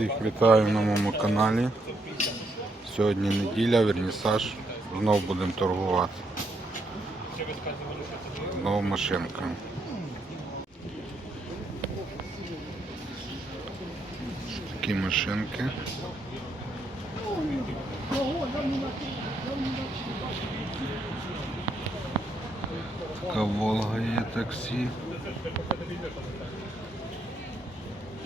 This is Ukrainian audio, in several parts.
Всіх вітаю на моєму каналі. Сьогодні неділя, вернісаж. Знов будемо торгувати. Знову машинка. Такі машинки. Така Волга є таксі.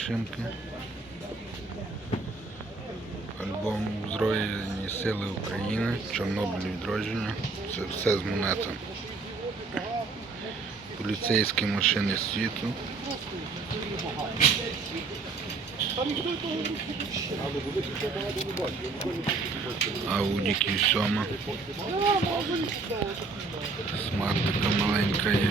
машинки. Альбом Збройні Сили України, Чорнобиль відродження. Це все з монетами. Поліцейські машини світу. Ауді Q7. Смарт така маленька є.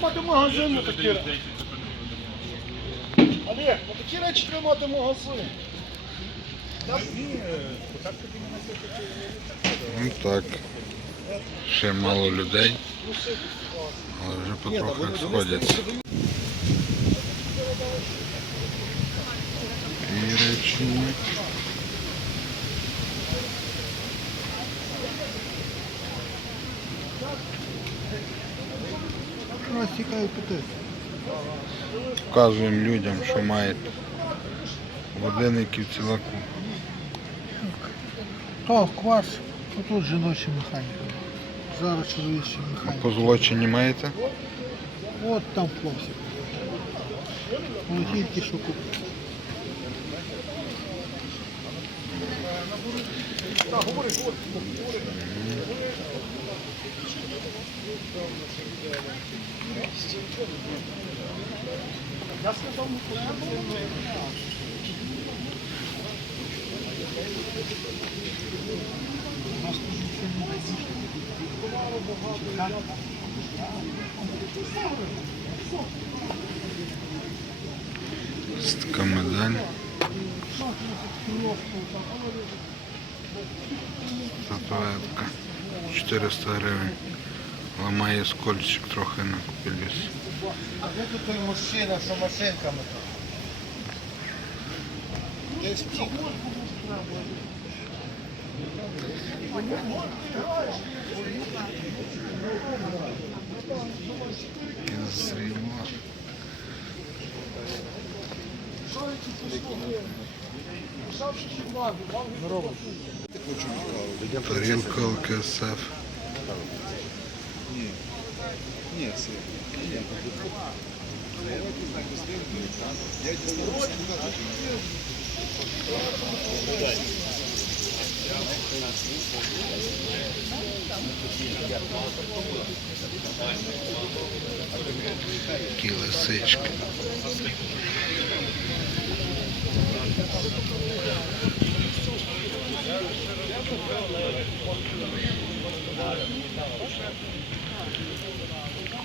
Мати магазин на такі речі. Олег, на такі речі треба мати магазин. Ну так. Ще мало людей, але вже потроху сходяться. І речі. Тікають питати. Показуємо людям, що мають годинники в цілаку. То квас, а тут жіноча механіка. Зараз чоловіча А механіка. позолочені маєте? От там хлопці. Вони тільки що купили. Ось така медаль. Статуетка. 400 гривень. Ламає скольчик трохи на пілюс. А де тут той мужчина, що машинками? Десь втік. Із срібла. Тарілка ЛКСФ. Такі лисички.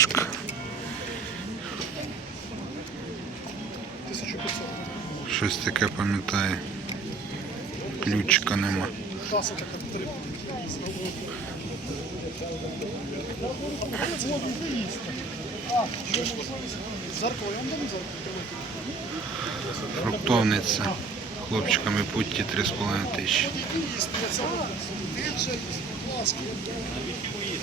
Пташка. 1500. Щось таке пам'ятає. Ключика нема. Фруктовниця. Хлопчиками путті 3,5 тисячі. Ти вже їсть, будь ласка. Такий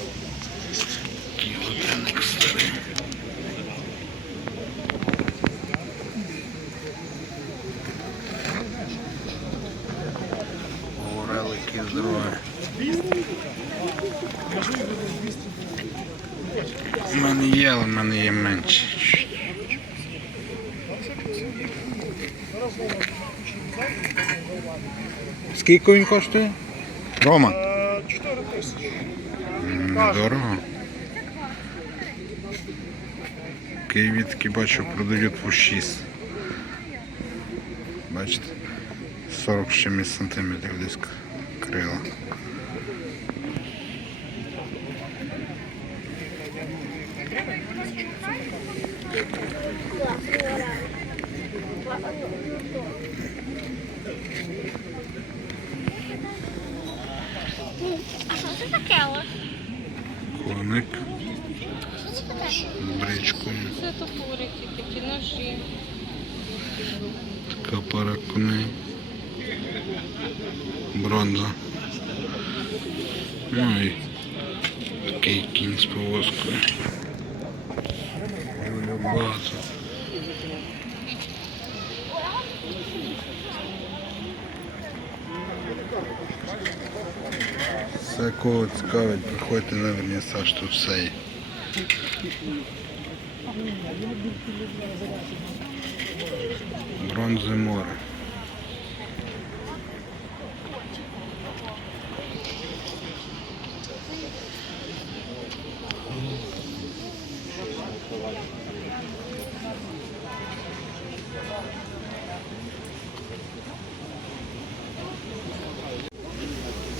годинник старий. Орелики здорові. У мене є, але в мене є менше. Скільки він коштує? Рома? 4 тисячі. Недорого. Такі бачу продають по 6. Бачите? 40 з чимось сантиметрів десь крила. А що це таке? Це з бричкою. Це топорики, такі ножі. Така пара коней. Бронза. Ну і такий кінь з повозкою. Багато. Все кого цікавить, приходьте на вернісаж, тут все є. Бронзи море.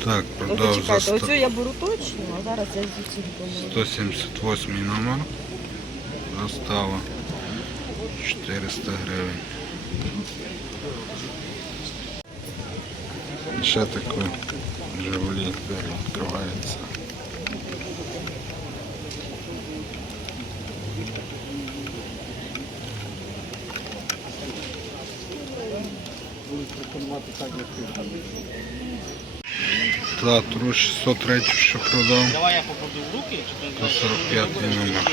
Так, продав за Чекайте, 100 оцю я беру точно, а зараз я з цих 178 номер. Застава 400 гривень. І ще такий Жигулі двері відкривається. Та, труш 103 що продав. Давай я попаду в руки, чи ти 145 номер.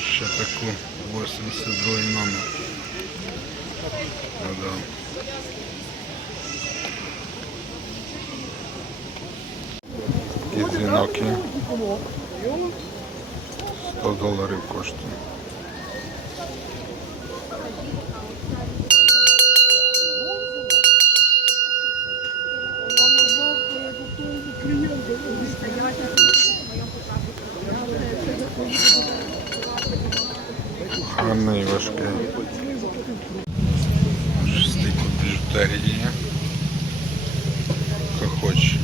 Ще таку 82 номер. Продав. Такі дзвінок є. 100 доларів коштує. Гарний і важкий. Стільки біжутерії є. Хто хоче.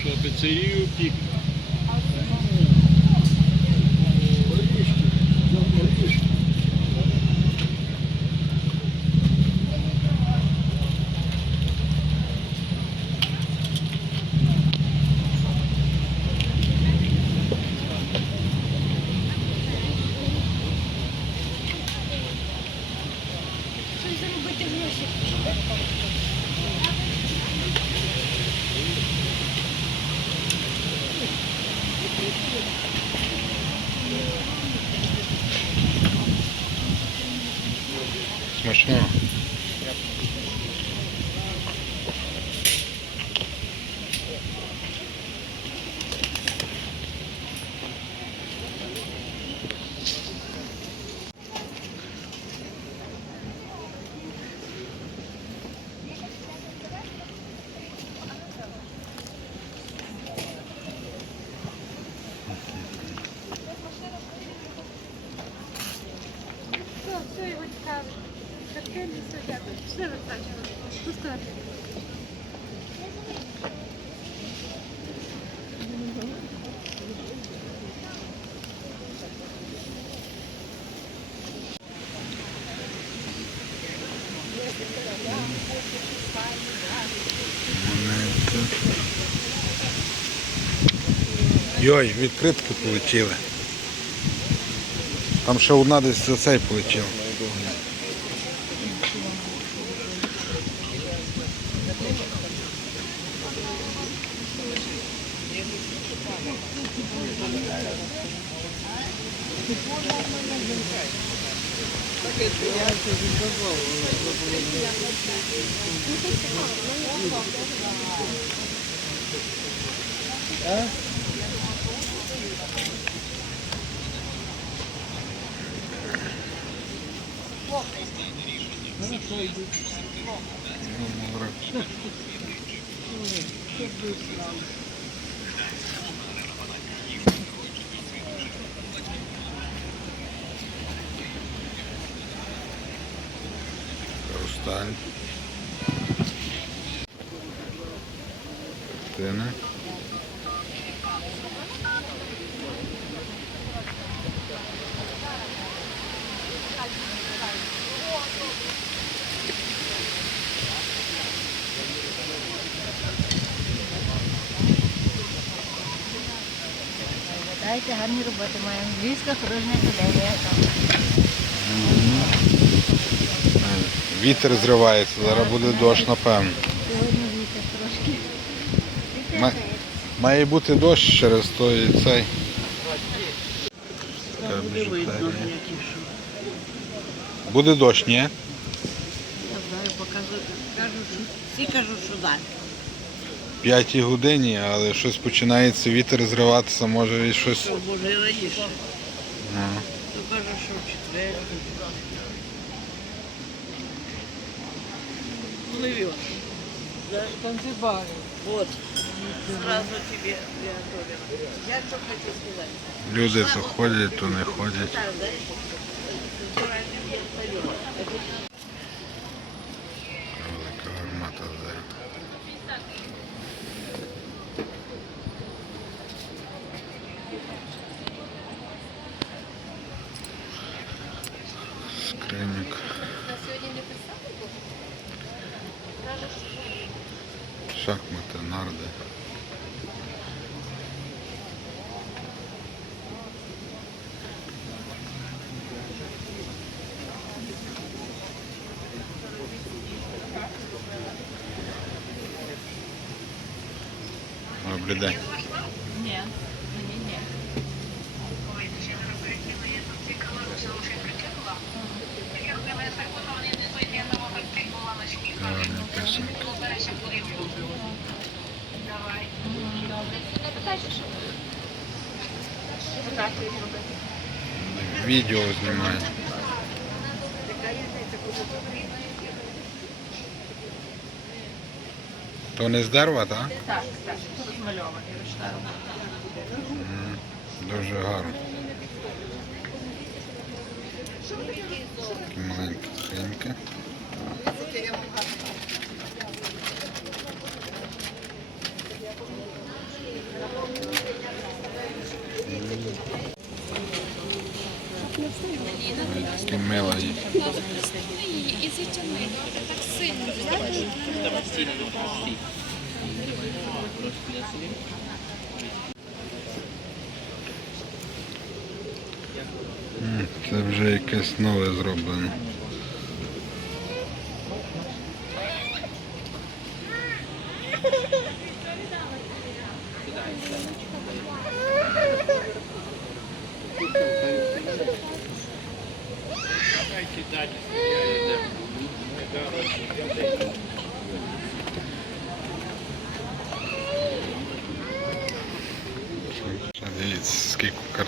Що піцерію пік. Йой, відкритки полетіли. Там ще одна десь за цей полетіла. Хрусталь. Гарні роботи маємо. Львівська художня академія. Вітер зривається, зараз буде дощ, напевно. Сьогодні вітер трошки. Ма- Має бути дощ через той цей. Така біжутерія. Буде дощ, ні? Я знаю, кажуть, що всі кажуть, що так. П'ятій годині, але щось починається вітер зриватися, може і щось. Що може і раніше. Ну. То каже, що в. Даже Занзибар. Вот. Сразу тебе я что хочу сказать. Люди то ходять, то не ходять. Велика гармата зараз. Добрий день. Гарні писанки. Відео знімає. То не з дерева, так? Так, так, розмальований рештаром. Дуже гарно. Такі маленькі скриньки. Такі мила їх. І затягни, так сильно. М, Це вже якесь нове зроблено.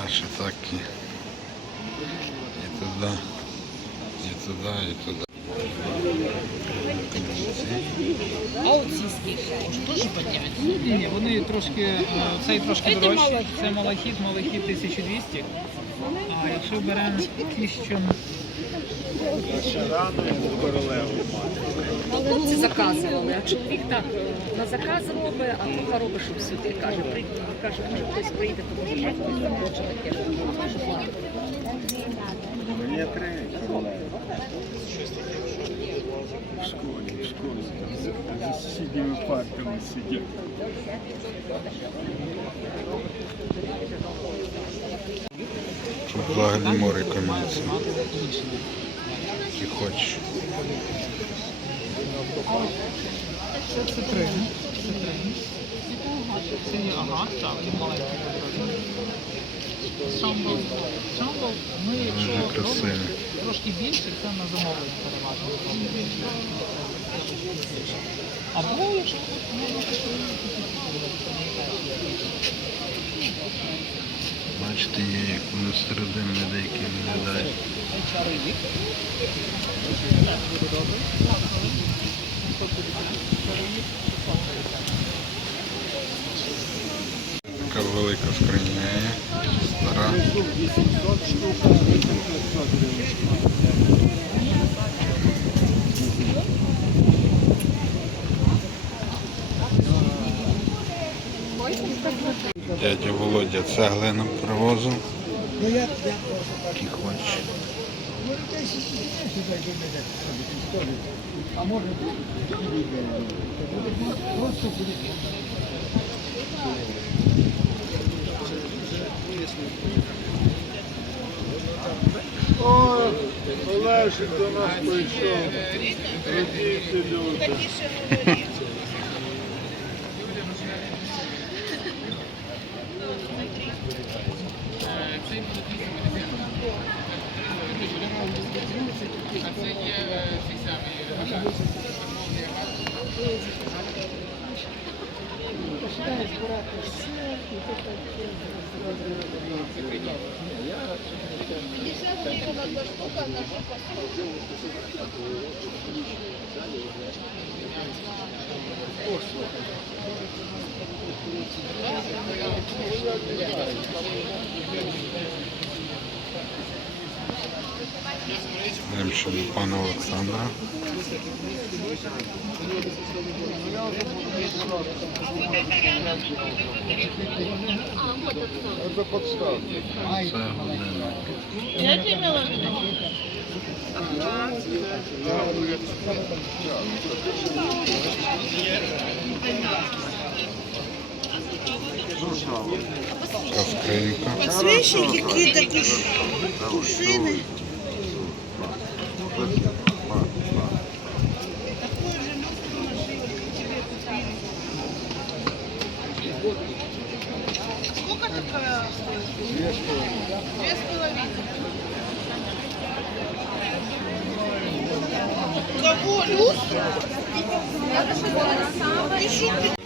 Дальше так і, і туди, і туди, і туди. А оці скільки? Теж подивитися. Ні, ні, вони трошки, е, цей трошки дорожчий. Це малахіт, малахіт 1200. А якщо беремо кіщом Хлопці заказували, а чоловік так на заказ робить, а трохи робить, щоб сюди. Каже, прийде, каже, може хтось прийде, тому що хтось хоче таке. В школі, в школі. За сусідніми парками. Щоб взагалі море комісії. І хочеш. Це цитрин. Це є агат, і маленький. Самбл. Самбл, ми якщо робимо трошки більше, це на замовлення переважно. Або якщо можна Бачите, є як воно середини деякі виглядають. Така велика скриня стара. Дядя Володя цегли нам привозив. Які хочеш. О, Олешик до нас прийшов. Родіться, люди. До пана Олександра. Це подставки. Це годинник. Подсвечники какие-то кувшины.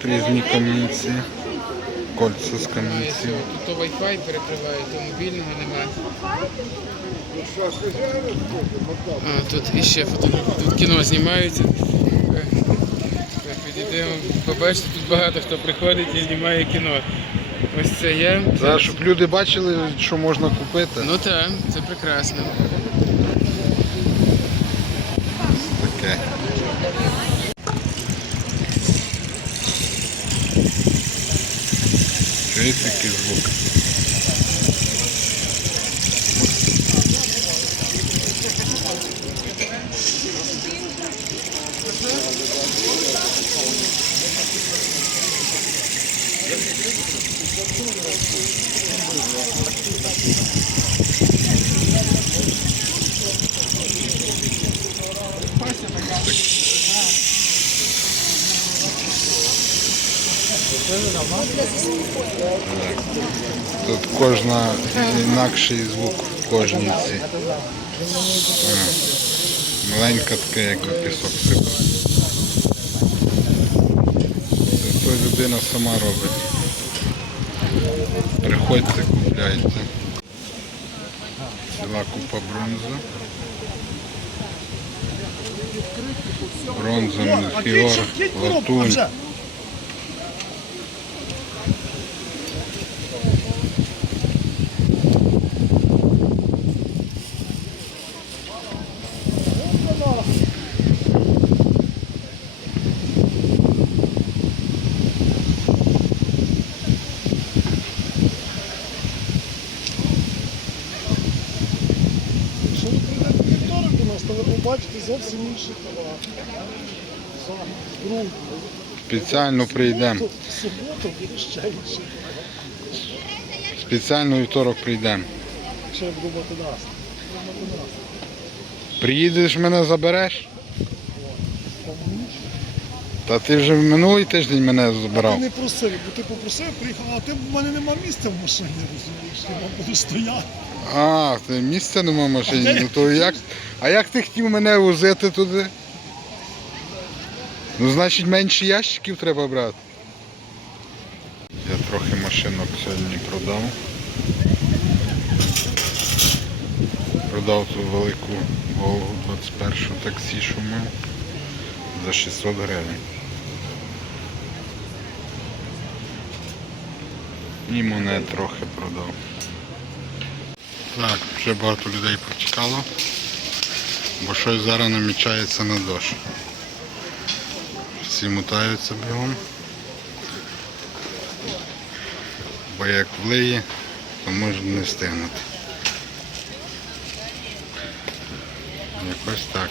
Різні камінці. Кольця з камінців. То Wi-Fi перекриває, то мобільного немає. А, тут іще фотографії, тут кіно знімають. Е, підійдемо, побачите, тут багато хто приходить і знімає кіно. Ось це я. Зараз, щоб люди бачили, що можна купити. Ну так, це прекрасно. Very effective look. Інакший звук в кожній ці. Маленька така, якби пісок сипав. Це то людина сама робить. Приходьте, купляйте. Ціла купа бронзи. Бронза, мельхіор, латунь. Побачите зовсім інший товар. Спеціально прийдемо. в суботу буде ще інше. Спеціально вівторок прийдемо. Ще буду нас. Приїдеш, мене забереш? Та ти вже минулий тиждень мене Ти забирав. не просив, бо ти попросив, приїхав, а ти в мене нема місця в машині, розумієш, я буду стояти. А, ти місця нема в машині. Ну то як? А як ти хотів мене возити туди? Ну, значить, менше ящиків треба брати. Я трохи машинок сьогодні продав. Продав ту велику Волгу 21 таксі, що мав за 600 гривень. І монет трохи продав. Так, вже багато людей повтікало, бо щось зараз намічається на дощ. Всі мутаються бігом. Бо як влиє, то можна не встигнути. Якось так.